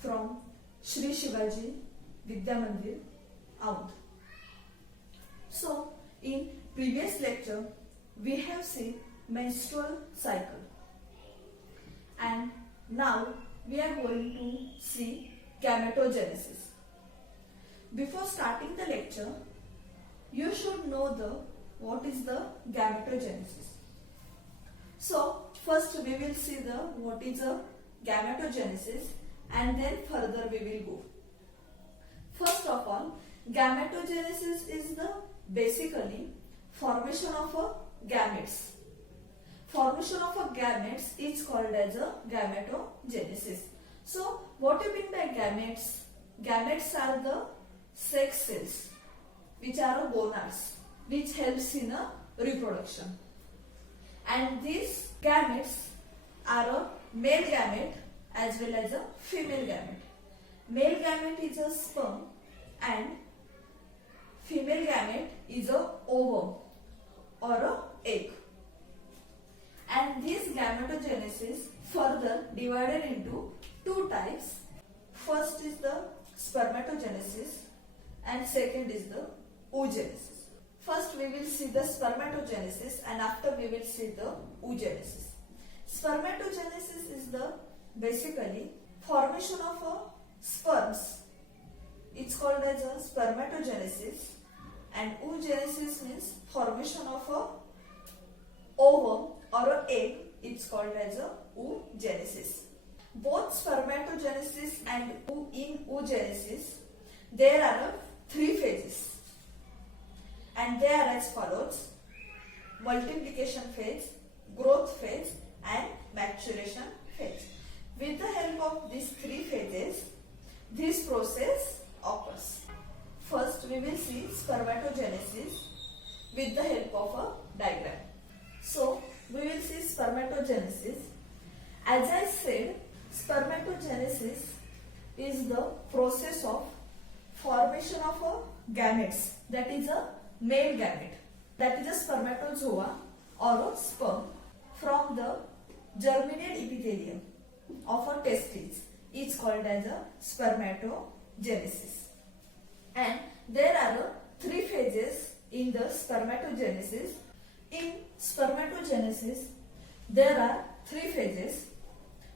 from Shri Shivaji Vidya Mandir, Audh. So, in previous lecture, we have seen menstrual cycle, and now we are going to see gametogenesis. Before starting the lecture, you should know what is the gametogenesis. So, first we will see what is a gametogenesis, and then further we will go. First of all, gametogenesis is the basically formation of a gametes. Formation of a gametes is called as a gametogenesis. So, what do you mean by gametes? Gametes are the sex cells, which are gonads, which helps in a reproduction. And these gametes are a male gamete as well as a female gamete. Male gamete is a sperm and female gamete is a ovum or a egg. And this gametogenesis further divided into two types. First is the spermatogenesis and second is the oogenesis. First we will see the spermatogenesis and after we will see the oogenesis. Spermatogenesis is the basically formation of a sperms. It's called as a spermatogenesis, and oogenesis means formation of a ovum or an egg. It's called as a oogenesis. Both spermatogenesis and in oogenesis there are three phases, and they are as follows: multiplication phase, growth phase and maturation phase. With the help of these three phases, this process occurs. First we will see spermatogenesis with the help of a diagram. So we will see spermatogenesis. As I said, spermatogenesis is the process of formation of a gametes, that is a male gamete, that is a spermatozoa or a sperm from the germinal epithelium of a testes. It's called as a spermatogenesis. And there are three phases in the spermatogenesis. In spermatogenesis, there are three phases.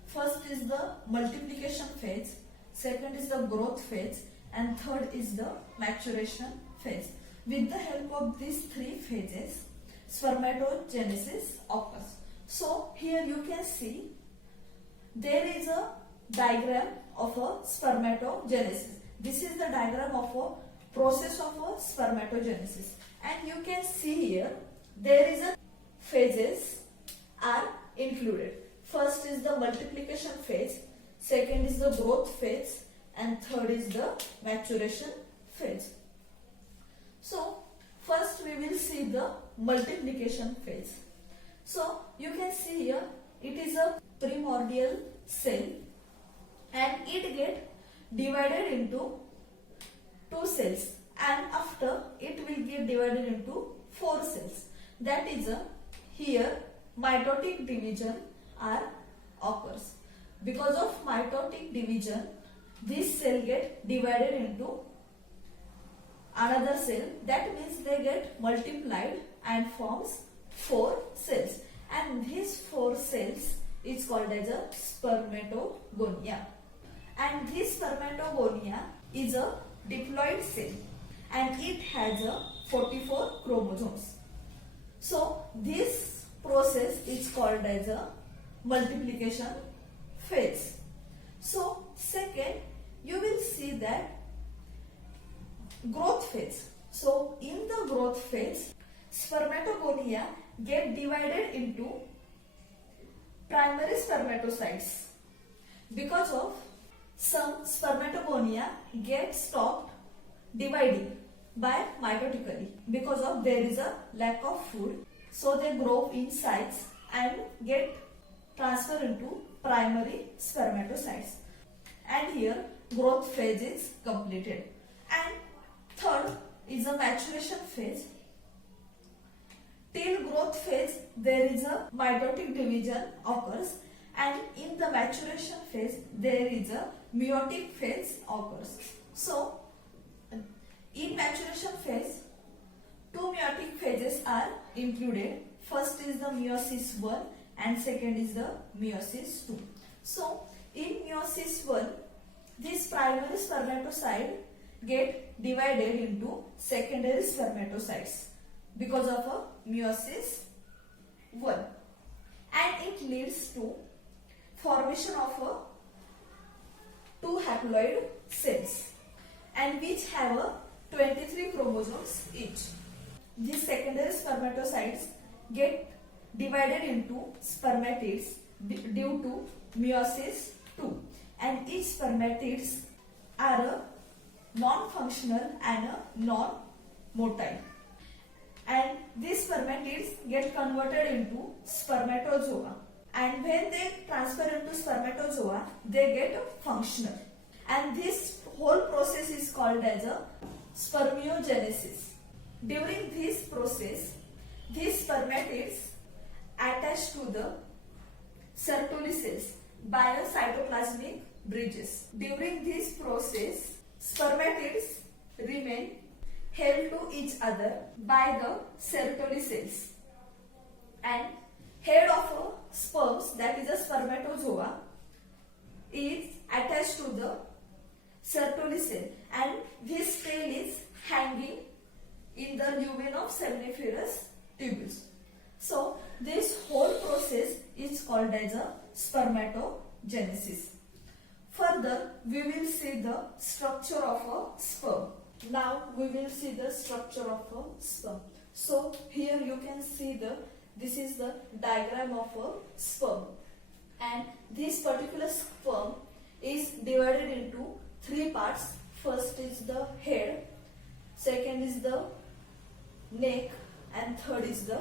First is the multiplication phase, second is the growth phase, and third is the maturation phase. With the help of these three phases, spermatogenesis occurs. So here you can see there is a diagram of a spermatogenesis. This is the diagram of a process of a spermatogenesis, and you can see here there is a phases are included. First is the multiplication phase, second is the growth phase, and third is the maturation phase. So first we will see the multiplication phase. So you can see here it is a primordial cell and it get divided into two cells, and after it will get divided into four cells. That is here mitotic division occurs. Because of mitotic division, this cell get divided into another cell. That means they get multiplied and forms four cells, and these four cells is called as a spermatogonia. And this spermatogonia is a diploid cell and it has 44 chromosomes. So this process is called as a multiplication phase. So second, you will see that growth phase. So in the growth phase, spermatogonia get divided into primary spermatocytes. Because of some spermatogonia get stopped dividing by mitotically because of there is a lack of food, so they grow in size and get transferred into primary spermatocytes, and here growth phase is completed. And third is a maturation phase. Till growth phase there is a mitotic division occurs, and in the maturation phase there is a meiotic phase occurs. So in maturation phase, two meiotic phases are included. First is the meiosis 1 and second is the meiosis 2. So in meiosis 1, this primary spermatocyte get divided into secondary spermatocytes because of a meiosis 1, and it leads to formation of a two haploid cells and which have a 23 chromosomes each. These secondary spermatocytes get divided into spermatids due to meiosis 2, and each spermatids are a non-functional and a non-motile, and these spermatids get converted into spermatozoa, and when they transfer into spermatozoa they get functional, and this whole process is called as a spermiogenesis. During this process, these spermatids attach to the Sertoli cells by a cytoplasmic bridges. During this process, spermatids remain held to each other by the Sertoli cells, and head of a sperms, that is a spermatozoa, is attached to the Sertoli cell, and this tail is hanging in the lumen of seminiferous tubules. So this whole process is called as a spermatogenesis. Further, we will see the structure of a sperm. Now we will see the structure of a sperm. So here you can see this is the diagram of a sperm, and this particular sperm is divided into three parts. First is the head, second is the neck, and third is the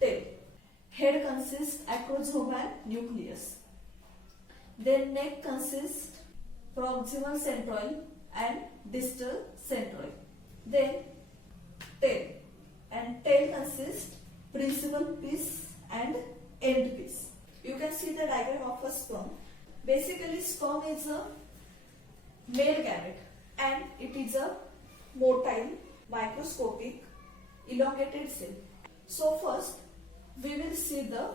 tail. Head consists acrosome and nucleus. Then neck consists proximal centroid and distal centroid. Then tail, and tail consists principal piece and end piece. You can see the diagram of a sperm. Basically, sperm is a male gamete and it is a motile, microscopic, elongated cell. So first we will see the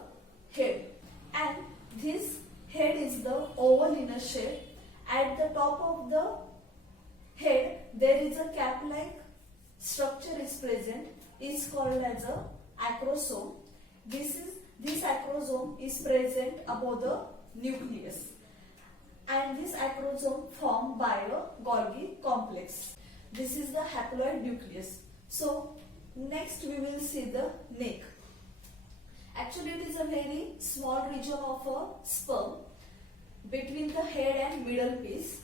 head, and this head is the oval inner shape. At the top of the head there is a cap-like structure is present, is called as a acrosome. This acrosome is present above the nucleus, and this acrosome formed by a Golgi complex. This is the haploid nucleus. So next we will see the neck. Actually it is a very small region of a sperm between the head and middle piece,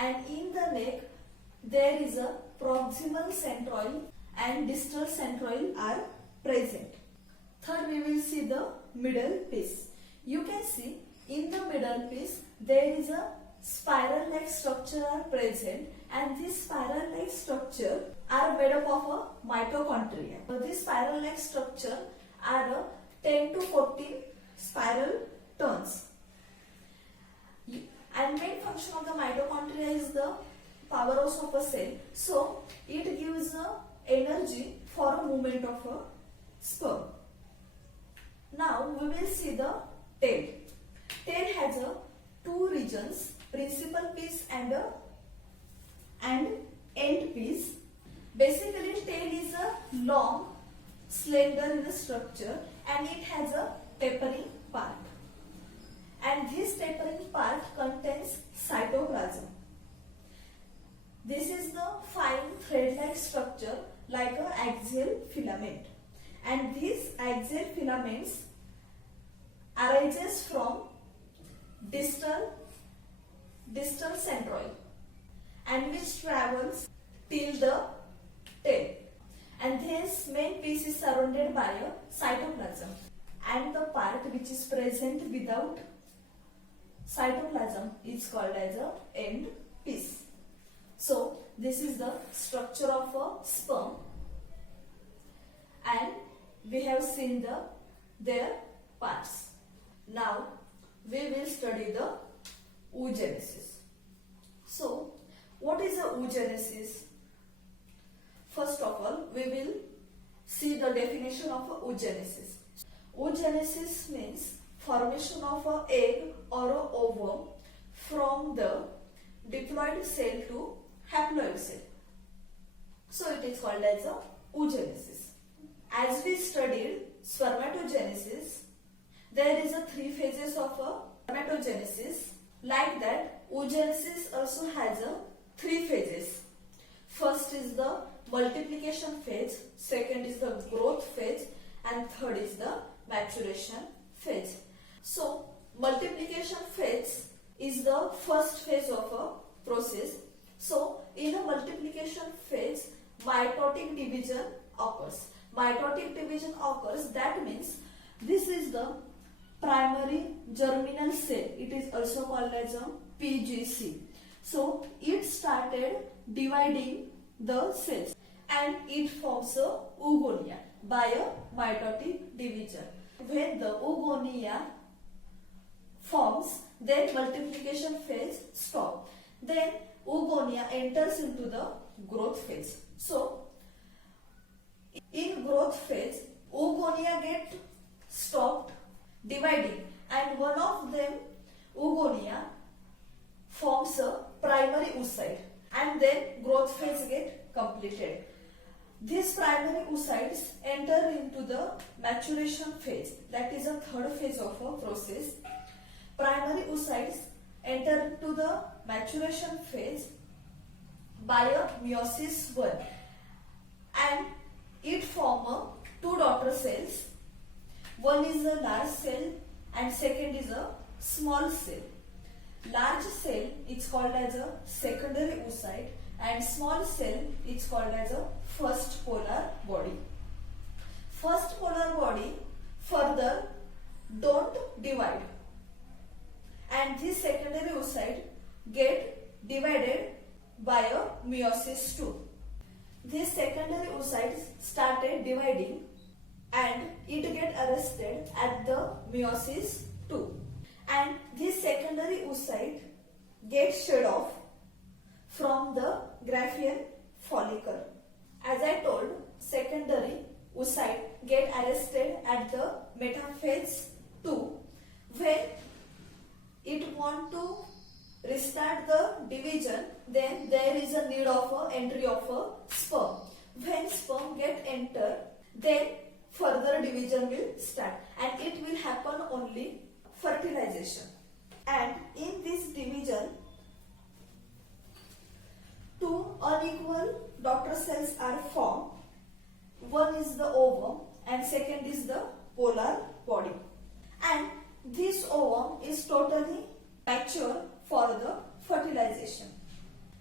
and in the neck there is a proximal centroid and distal centroid are present. Third, we will see the middle piece. You can see in the middle piece there is a spiral-like structure are present, and this spiral-like structure are made up of a mitochondria. So this spiral-like structure are 10 to 14 spiral turns. And main function of the mitochondria is the powerhouse of a cell. So it gives energy for a movement of a sperm. Now we will see the tail. Tail has two regions, principal piece and end piece. Basically tail is a long, slender in the structure, and it has a tapering part. And this tapering part contains cytoplasm. This is the fine thread-like structure like an axial filament, and these axial filaments arises from distal centroid and which travels till the tail, and this main piece is surrounded by a cytoplasm, and the part which is present without cytoplasm is called as a end piece. So this is the structure of a sperm, and we have seen their parts. Now we will study the oogenesis. So, what is a oogenesis? First of all, we will see the definition of a oogenesis. Oogenesis means formation of an egg or an ovum from the diploid cell to haploid cell. So it is called as a oogenesis. As we studied spermatogenesis, there is a 3 phases of a spermatogenesis. Like that, oogenesis also has a 3 phases. First is the multiplication phase, second is the growth phase, and third is the maturation phase. So, multiplication phase is the first phase of a process. So, in a multiplication phase, mitotic division occurs. Mitotic division occurs, that means this is the primary germinal cell. It is also called as a PGC. So, it started dividing the cells and it forms a oogonia by a mitotic division. When the oogonia forms, then multiplication phase stops. Then oogonia enters into the growth phase. So, in growth phase, oogonia get stopped dividing and one of them, oogonia, forms a primary oocyte and then growth phase get completed. These primary oocytes enter into the maturation phase, that is a third phase of a process. Primary oocytes enter into the maturation phase by a meiosis 1 and it forms 2 daughter cells. One is a large cell and second is a small cell. Large cell is called as a secondary oocyte and small cell is called as a first polar body. First polar body further don't divide and this secondary oocyte get divided by a meiosis 2. These secondary oocytes started dividing and it get arrested at the meiosis 2 and this secondary oocyte gets shed off from the Graafian follicle. As I told, secondary oocyte get arrested at the metaphase 2 when it want to restart the division, then there is a need of a entry of a sperm. When sperm get enter, then further division will start and it will happen only fertilization. And in this division, 2 unequal daughter cells are formed. One is the ovum and second is the polar body. And this ovum is totally mature for the fertilization.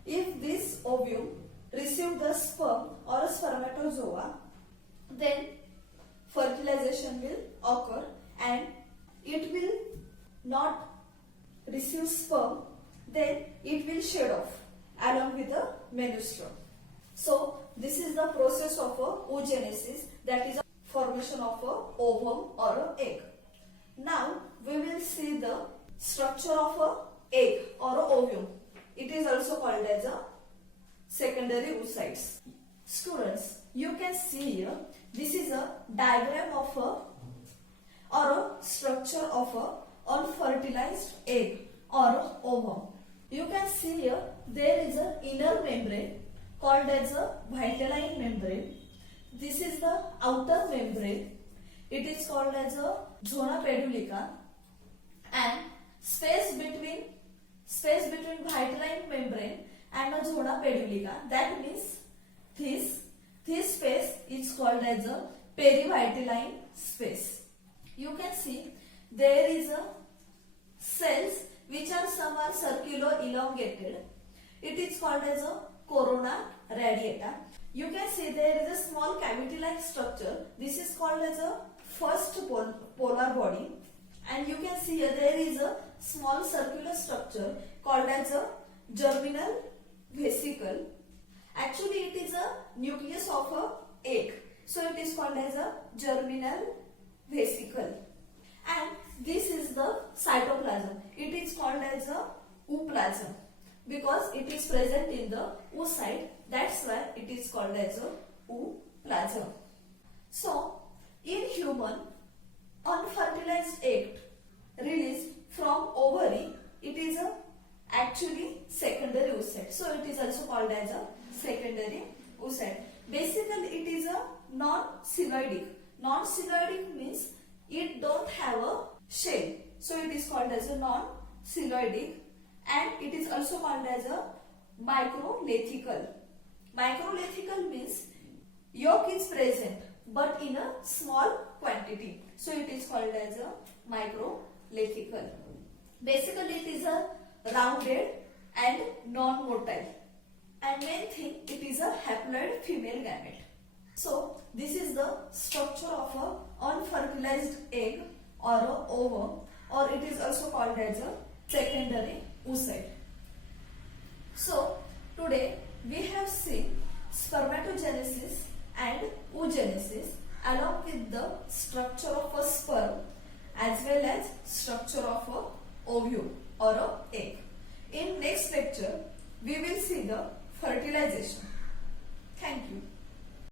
If this ovum receive the sperm or a spermatozoa, then fertilization will occur and it will not receive sperm, then it will shed off along with the menstruum. So this is the process of a oogenesis, that is a formation of a ovum or a egg. Now we will see the structure of a egg or a ovum. It is also called as a secondary oocytes. Students, you can see here, this is a diagram of a structure of a unfertilized egg or ovum. You can see here there is an inner membrane called as a vitelline membrane. This is the outer membrane. It is called as a zona pedulica, and space between vitelline membrane and a zona pedulica, that means this space is called as a perivitelline space. You can see there is a cells which are some are circular elongated. It is called as a corona radiata. You can see there is a small cavity like structure. This is called as a first polar body, and you can see here there is a small circular structure called as a germinal vesicle. Actually it is a nucleus of a egg, so it is called as a germinal vesicle. And this is the cytoplasm. It is called as a ooplasm because it is present in the oocyte. That's why it is called as a ooplasm. So, in human, unfertilized egg released from ovary, it is a actually secondary oocyte. So, it is also called as a secondary oocyte. Basically, it is a non-ciliated. Non-ciliated means it don't have a shell. So, it is called as a non-ciliated, and it is also called as a microlithical. Microlithical means yolk is present but in a small quantity. So it is called as a microlithical. Basically it is a rounded and non-motile. And main thing, it is a haploid female gamete. So this is the structure of a unfertilized egg or a ovum, or it is also called as a secondary oocyte. So today we have seen spermatogenesis and oogenesis along with the structure of a sperm as well as structure of a ovule or a egg. In next lecture we will see the fertilization. Thank you.